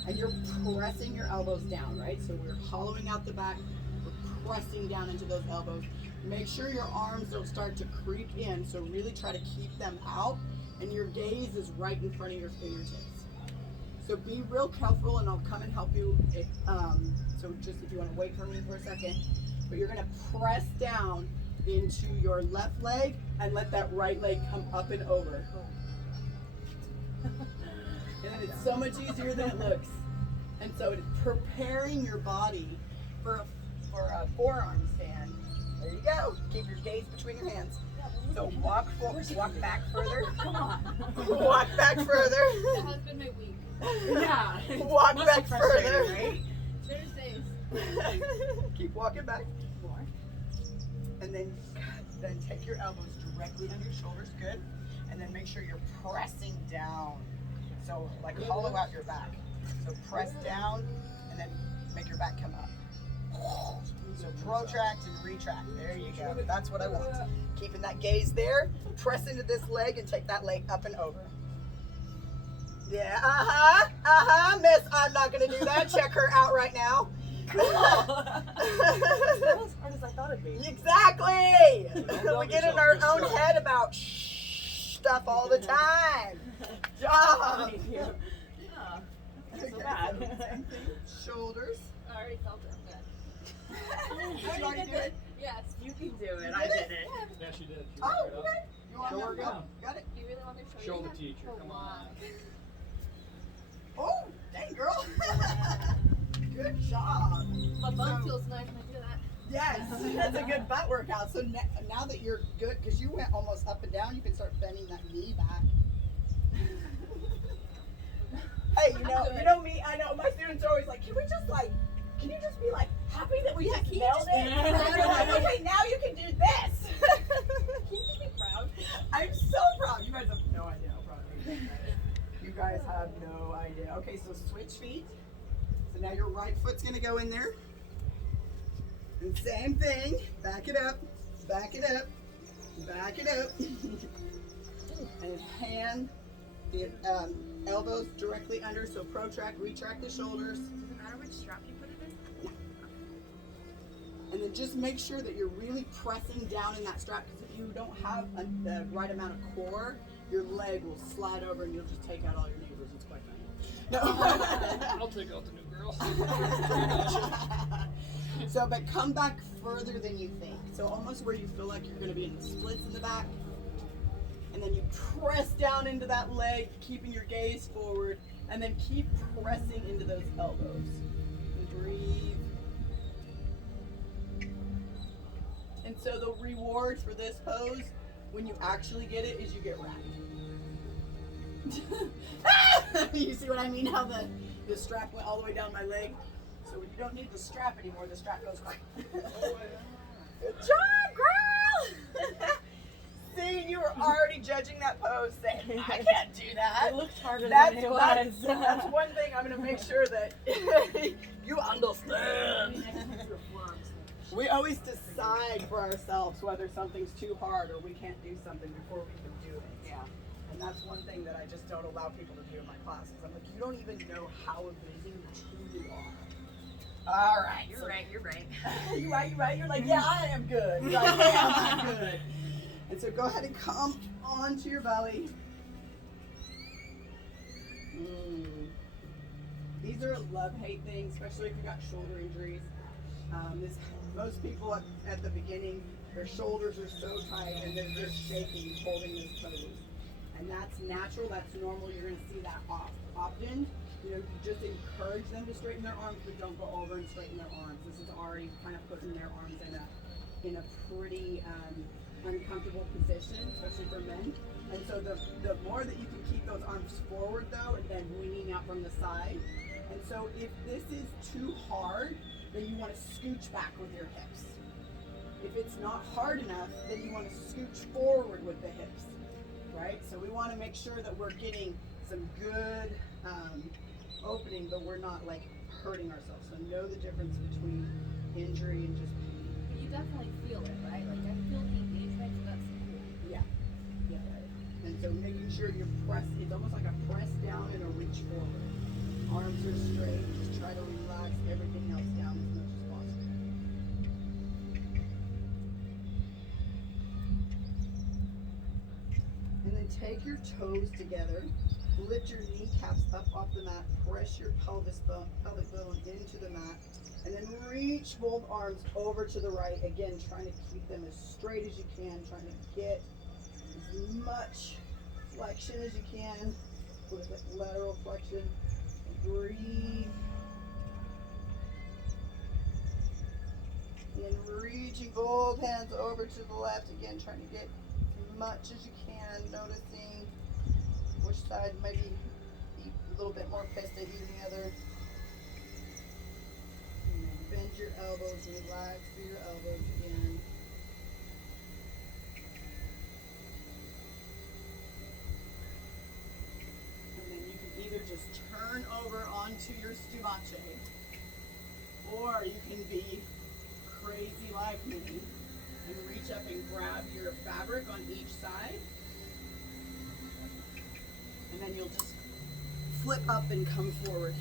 And you're pressing your elbows down, right? So we're hollowing out the back. We're pressing down into those elbows. Make sure your arms don't start to creep in. So really try to keep them out. And your gaze is right in front of your fingertips. So be real careful, and I'll come and help you. So just if you want to wait for me for a second. But you're going to press down into your left leg and let that right leg come up and over. And it's so much easier than it looks. And so it's preparing your body for a forearm stand. There you go. Keep your gaze between your hands. So walk back further. Come on. Walk back further. That has been my week. Yeah. Walk Must back be frustrating, further. right? Thursdays. Keep walking back. And then take your elbows directly under your shoulders. Good. And then make sure you're pressing down. So like hollow out your back. So press down and then make your back come up. So protract and retract. There you go. That's what I want. Keeping that gaze there. Press into this leg and take that leg up and over. Yeah, miss, I'm not going to do that. Check her out right now. Cool. That was as hard as I thought it'd be. Exactly. We get in our own head about stuff all the time. Job. Thank you. Yeah, that's not so bad. Same thing. Shoulders. I already felt it. I'm good. You already did it? Yes. You can do it. I did it. Yeah, she did. She Oh, went right okay. up. You want Show her to go? down. Got it. Do you really want me to show you? Show the that? teacher. For Come what? on. Oh, dang girl. Good job. My bum So- feels nice when I do that. Yes, that's a good butt workout. So now that you're good, because you went almost up and down, you can start bending that knee back. Hey, you know me. I know my students are always like, can you just be like happy that we just nailed it? And you're like, okay, now you can do this. Can you just be proud? I'm so proud. You guys have no idea how proud I am. You guys have no idea. Okay, so switch feet. So now your right foot's gonna go in there. And same thing. Back it up. Back it up. Back it up. And hand the elbows directly under. So protract, retract the shoulders. Does it matter which strap you put it in? And then just make sure that you're really pressing down in that strap, because if you don't have the right amount of core, your leg will slide over and you'll just take out all your neighbors. It's quite funny. No. I'll take out the new girl. So, but come back further than you think. So almost where you feel like you're going to be in the splits in the back. And then you press down into that leg, keeping your gaze forward, and then keep pressing into those elbows. And breathe. And so the reward for this pose, when you actually get it, is you get wrapped. You see what I mean? How the strap went all the way down my leg? So when you don't need the strap anymore, the strap goes quick. Good job, girl! See, you were already judging that pose saying, I can't do that. It looked harder That's, than it that's, was. that's one thing I'm going to make sure that you understand. We always decide for ourselves whether something's too hard or we can't do something before we can do it. Yeah. And that's one thing that I just don't allow people to do in my classes. I'm like, you don't even know how amazing you truly are. All right. You're right. You're right. You're right. You're like, yeah, I am good. You're like, yeah, I'm good. And so go ahead and come onto your belly. These are love-hate things, especially if you got shoulder injuries. Most people at the beginning, their shoulders are so tight and they're just shaking, holding this pose. And that's natural, that's normal. You're going to see that often. You know, you just encourage them to straighten their arms, but don't go over and straighten their arms. This is already kind of putting their arms in a pretty uncomfortable position, especially for men. And so the more that you can keep those arms forward though, and leaning out from the side. And so if this is too hard, then you want to scooch back with your hips. If it's not hard enough, then you want to scooch forward with the hips, right? So we want to make sure that we're getting some good opening, but we're not like hurting ourselves. So know the difference between injury and just pain. You definitely feel it, right? Like I feel the engagement, so that's cool. Yeah. And so making sure you're pressed, it's almost like a press down and a reach forward. Arms are straight, just try to relax everything else down as much as possible. And then take your toes together, lift your kneecaps up off the mat, press your pelvic bone into the mat, and then reach both arms over to the right. Again, trying to keep them as straight as you can, trying to get as much flexion as you can with lateral flexion. Breathe. And then reaching both hands over to the left. Again, trying to get as much as you can, noticing which side might be a little bit more pissed at you than the other. And then bend your elbows, relax through your elbows again. Either just turn over onto your stumache, or you can be crazy like me and reach up and grab your fabric on each side, and then you'll just flip up and come forward.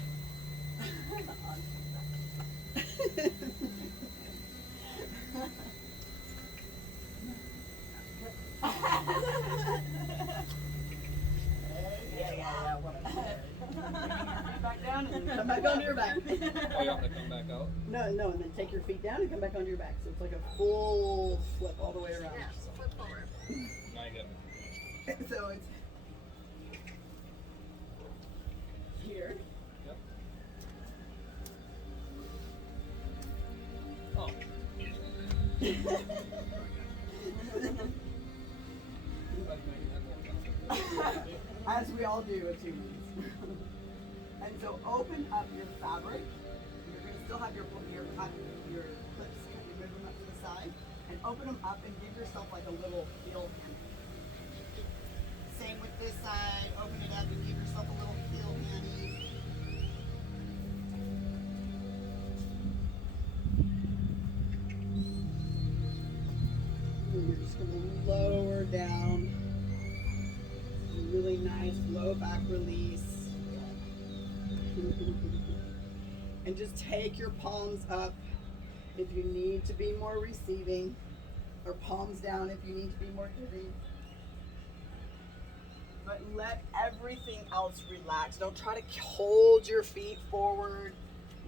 Back down and then come back onto your back. Oh, you want me to come back out? No, and then take your feet down and come back onto your back. So it's like a full flip all the way around. Yeah, so flip forward. Now you get it. So it's here. Yep. Oh, As we all do as humans. And so open up your fabric. You're going to still have your clips, you move them up to the side, and open them up and give yourself like a little heel hammock. Same with this side, open it up and give yourself a little heel hammock. And you're just going to lower down. Really nice low back release. And just take your palms up if you need to be more receiving, or palms down if you need to be more giving. But let everything else relax. Don't try to hold your feet forward.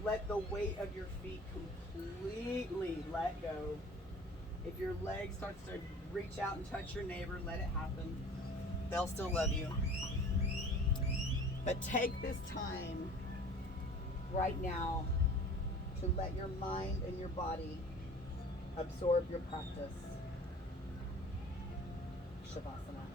Let the weight of your feet completely let go. If your leg starts to reach out and touch your neighbor, let it happen. They'll still love you. But take this time right now to let your mind and your body absorb your practice. Shavasana.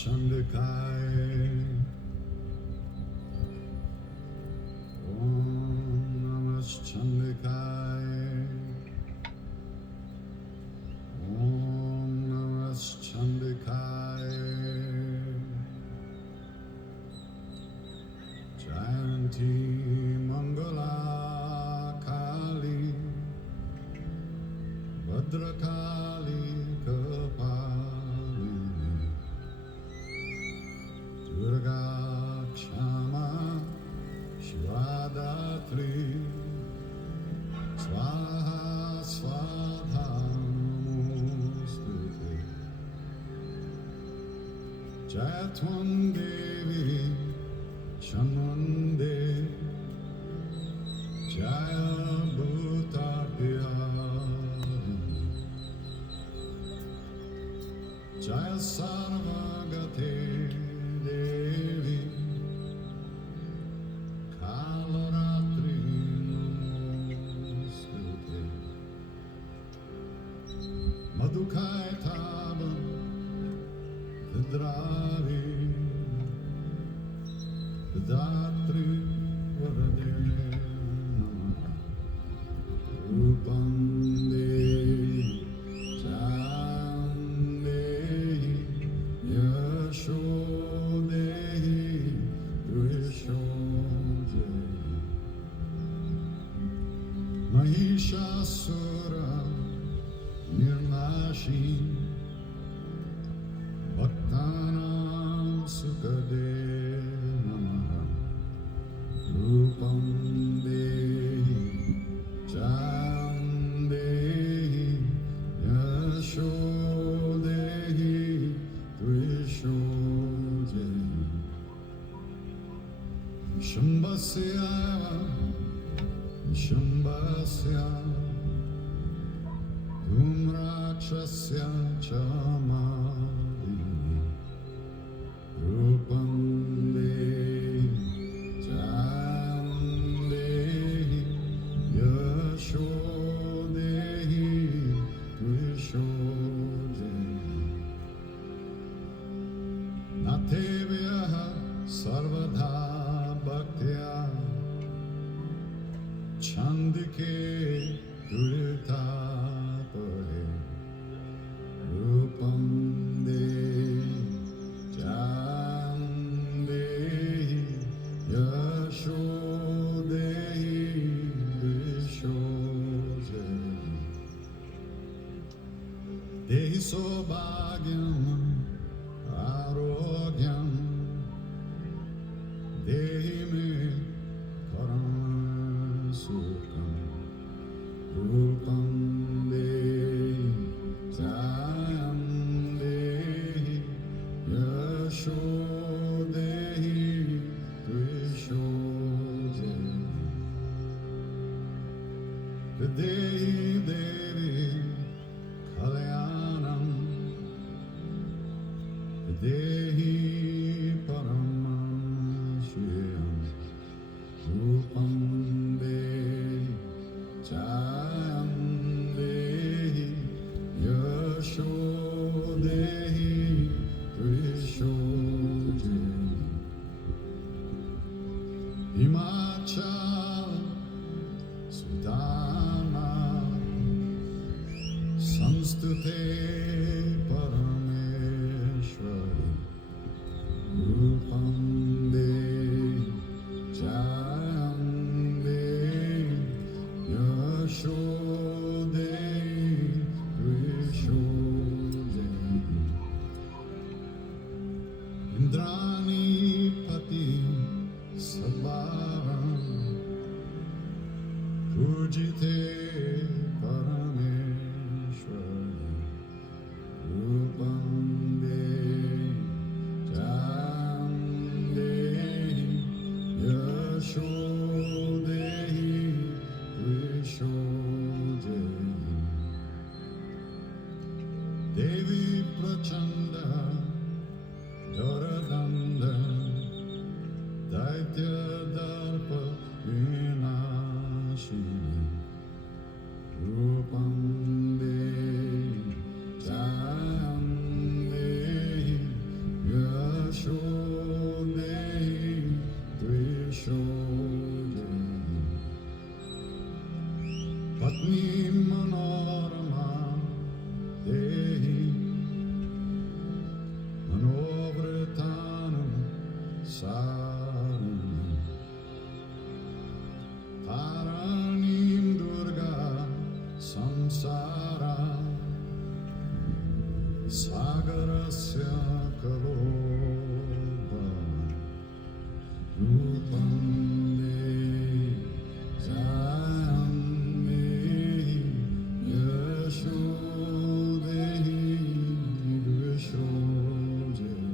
Chandikaya. Om Namah Chandikaya. Om Namah Chandikaya. Jayanti Mangala Kali Bhadrakali Kapali Durga Kshama Shivadatri Swaha Swadha Namostute Jaya Tvam Devi Chanmande Jaya Bhuta Pyari Jaya Sarvagate Devi Kalaratri Namostute Madhukai Taba Vidravi Vidatri Varade Namaha Rupam Dehi Chandehi Yasho Dehi Drisho Dehi Mahishasura Nirnashi Bhaktanam Sukade Namaha Rupam Dehi Chandehi Yasho Dehi Drisho Dehi Shambhasya Shambhasya Dhumrakshasya Chamadini Rupam Dehi Chandehi Yasho Dehi Drisho Dehi Natevyaha Sarvadha Bhaktya Chandike Duritapare Rupam Dehi Chandehi Yasho Dehi Drisho Dehi Dehi Sobhagyam Arogyam Dehi Me Paramsukam Rupam Dehi Chandehi Yasho Dehi Drisho Dehi Videhi Devi Kalyanam Videhi Paramashiyam Rupam Dehi Chandehi Yasho Dehi Drisho Dehi Himachal Sudana Samstute Parameshwari Rupam Dehi Chandehi Yasho Dehi Drisho Dehi Indrani Pati Sabharam Pujite Parameshwari Rupam Dehi Chandehi Yasho Dehi Drisho Dehi Devi Prachanda Doradanda Daitya Darpa Vinashini Rupam Dehi Chandehi Yasho Dehi Drisho Dehi Patni Manorama Dehi Manovritanam Sarani Paranim Durga Samsara Sagarasya Kaloba Rupam Dehi Chandehi Yasho Dehi Drisho Dehi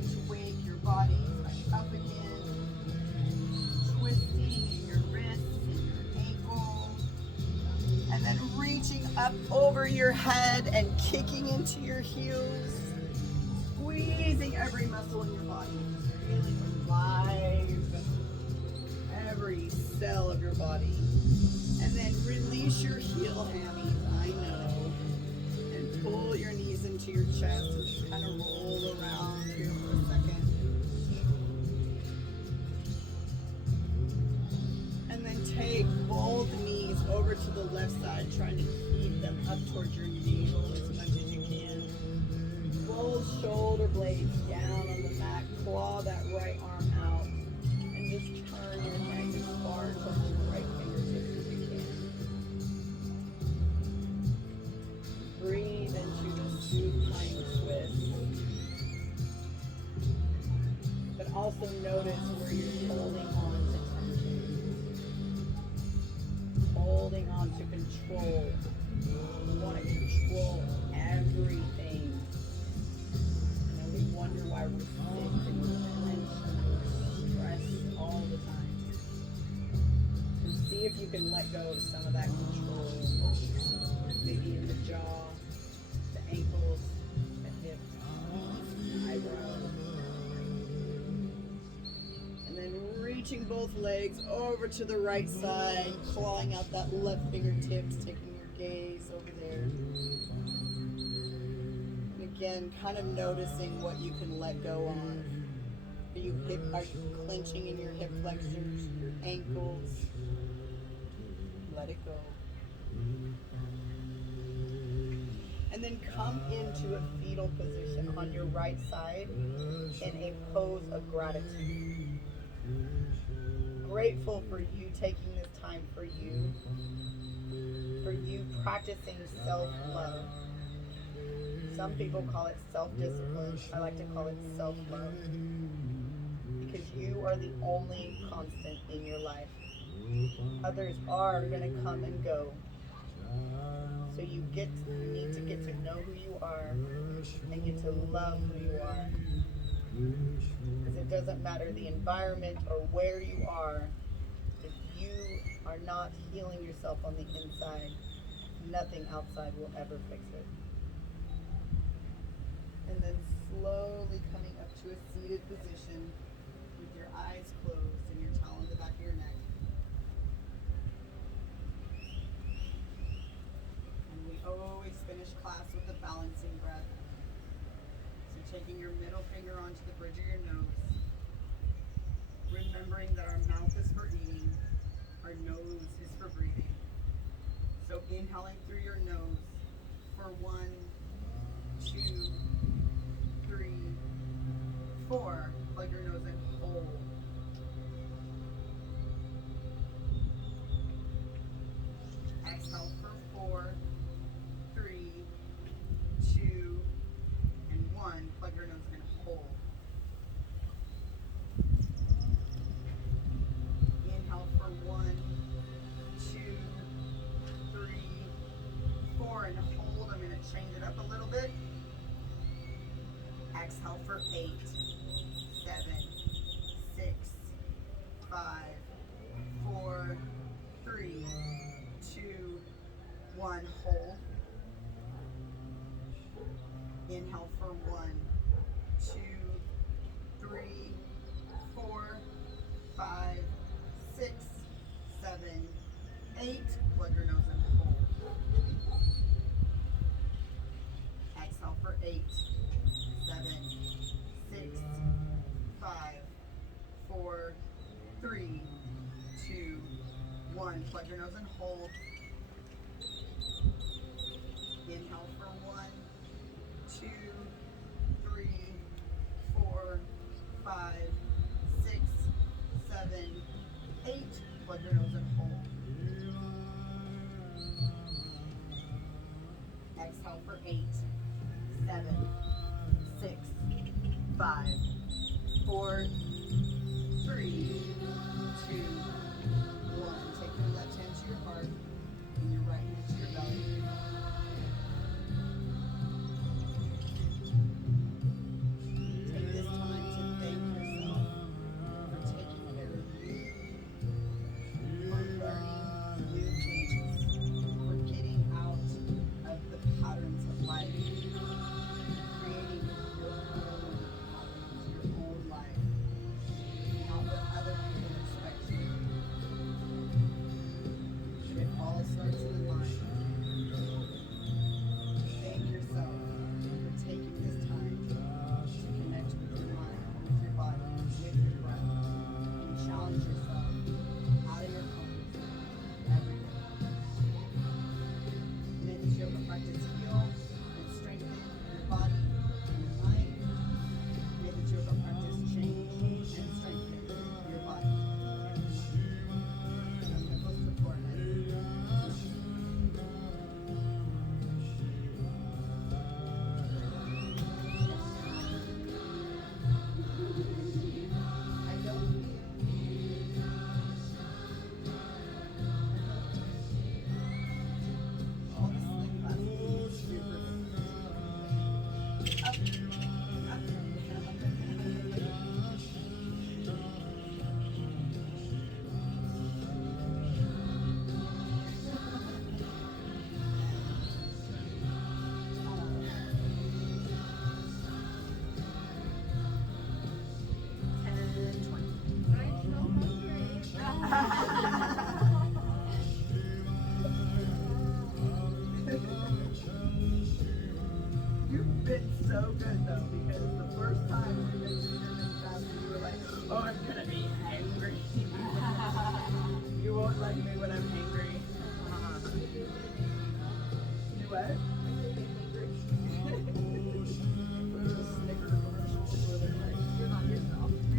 going to wake your body back up again, twisting in your wrists and your ankle, and then reaching up over your head and kicking into your heels, squeezing every muscle in your body, feeling alive, every cell of your body. And then release your heel hammies, I know, and pull your knees into your chest and just kind of roll around here for a second. And then take both knees over to the left side, trying to keep them up towards your navel as much as you can. Both shoulder blades down on the mat, claw that right arm out, and just turn your neck as far towards your right fingertips as you can. Breathe into the supine twist. But also notice where you're holding on to tension. Holding on to control. You want to control everything. And then we wonder why we're sick and we're clenched and we're stressed all the time. And see if you can let go of some of that control. Maybe in the jaw, the ankles, the hips, eyebrows. And then reaching both legs over to the right side, clawing out that left fingertips, taking your gaze over there. And again, kind of noticing what you can let go on. Are you clenching in your hip flexors, your ankles? Let it go. And then come into a fetal position on your right side in a pose of gratitude. Grateful for you taking this time for you practicing self-love. Some people call it self-discipline. I like to call it self-love. Because you are the only constant in your life. Others are going to come and go. So you need to get to know who you are and get to love who you are. Because it doesn't matter the environment or where you are, if you are not healing yourself on the inside, nothing outside will ever fix it. And then slowly coming up to a seated position with your eyes closed and your towel on the back of your neck. And we always finish class with a balancing breath. So taking your middle finger onto the bridge of your nose, remembering that our mouth is for eating, our nose is for breathing. So inhaling through your nose for 1, 2, 3, 4. Plug your nose in, hold. Exhale for 4, 3, 2, and 1. Plug your nose in, hold. Inhale for 1, 2, 3, 4, and hold. I'm going to change it up a little bit. Exhale for 8, 7, 6, 5, 4, 3, 2, 1. Hold. Inhale for 1, 2, 3, 4, 5, 6, 7, 8. Plug your nose and hold. Exhale for 8, 7, 6, 5, 4, 3, 2, 1. Plug your nose and hold. Inhale for 1, 2, 3, 4, 5, 6, 7, 8. Plug your nose and hold. Exhale for 8, 7, 6, 5, 4, 3, 2, 1. Take your left hand to your heart and your right hand to your belly. Take this time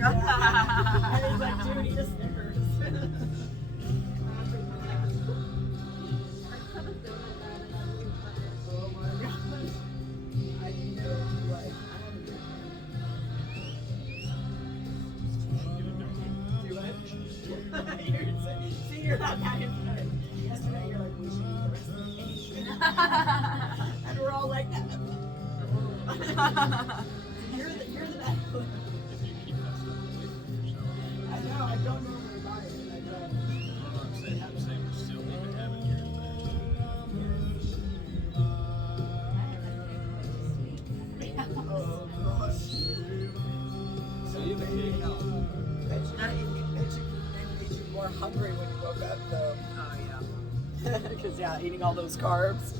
And he's like, dude, eat a Snickers. Oh my gosh. I know, like, I want to drink. Do it? See, you're not that into it. Yesterday, you're like, we should eat the rest of the cake. And we're all like, you're the bad one. I know, I don't normally buy it. I don't. Oh, gosh. So you the cake. Bet you more hungry when you woke up, though. Oh yeah. Because, yeah, eating all those carbs.